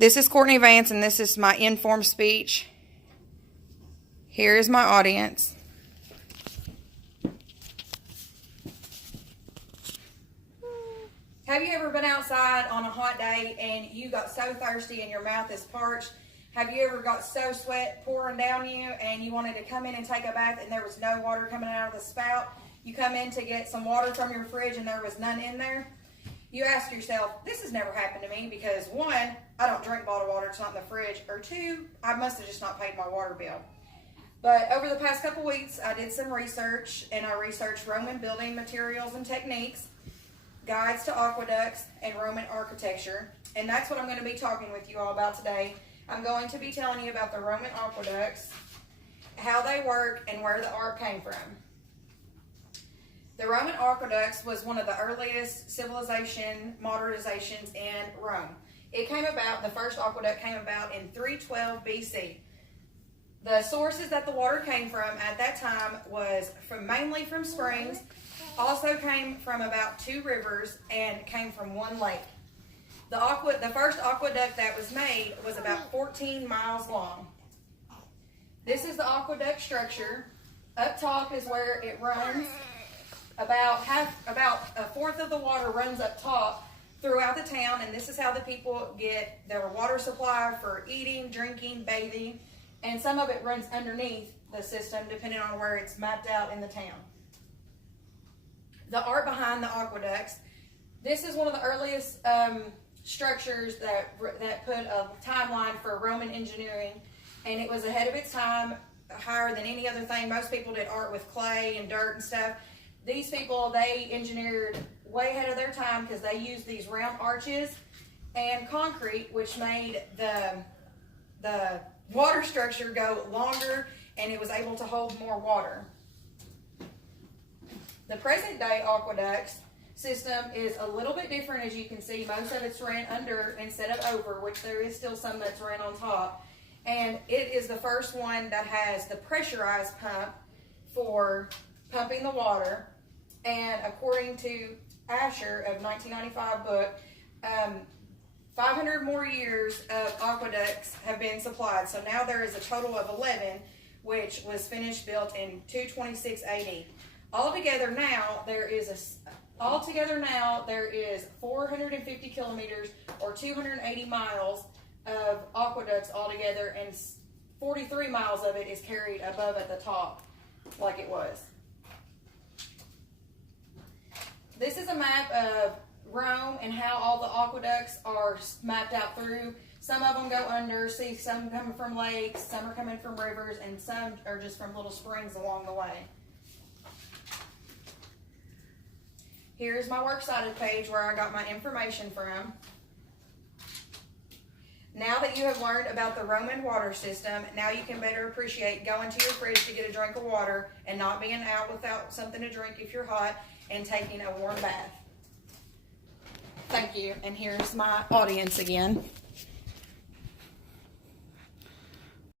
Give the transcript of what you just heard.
This is Courtney Vance, and this is my informed speech. Here is my audience. Have you ever been outside on a hot day and you got so thirsty and your mouth is parched? Have you ever got so sweat pouring down you and you wanted to come in and take a bath and there was no water coming out of the spout? You come in to get some water from your fridge and there was none in there? You ask yourself, this has never happened to me because one, I don't drink bottled water, it's not in the fridge, or two, I must have just not paid my water bill. But over the past couple weeks, I did some research, and I researched Roman building materials and techniques, guides to aqueducts, and Roman architecture. And that's what I'm going to be talking with you all about today. I'm going to be telling you about the Roman aqueducts, how they work, and where the art came from. The Roman aqueducts was one of the earliest civilization modernizations in Rome. It came about, the first aqueduct came about in 312 BC. The sources that the water came from at that time was mainly from springs, also came from about 2 rivers, and came from 1 lake. The first aqueduct that was made was about 14 miles long. This is the aqueduct structure. Up top is where it runs. About a fourth of the water runs up top throughout the town, and this is how the people get their water supply for eating, drinking, bathing, and some of it runs underneath the system depending on where it's mapped out in the town. The art behind the aqueducts. This is one of the earliest structures that put a timeline for Roman engineering, and it was ahead of its time, higher than any other thing. Most people did art with clay and dirt and stuff. These people, they engineered way ahead of their time because they used these round arches and concrete, which made the water structure go longer, and it was able to hold more water. The present day aqueducts system is a little bit different. As you can see, most of it's ran under instead of over, which there is still some that's ran on top. And it is the first one that has the pressurized pump for pumping the water. And according to Asher of 1995 book, 500 more years of aqueducts have been supplied. So now there is a total of 11, which was finished built in 226 AD. Altogether now there is 450 kilometers or 280 miles of aqueducts altogether, and 43 miles of it is carried above at the top like it was. This is a map of Rome and how all the aqueducts are mapped out through. Some of them go under, see some coming from lakes, some are coming from rivers, and some are just from little springs along the way. Here's my works cited page where I got my information from. Now that you have learned about the Roman water system, now you can better appreciate going to your fridge to get a drink of water and not being out without something to drink if you're hot, and taking a warm bath. Thank you, and here's my audience again.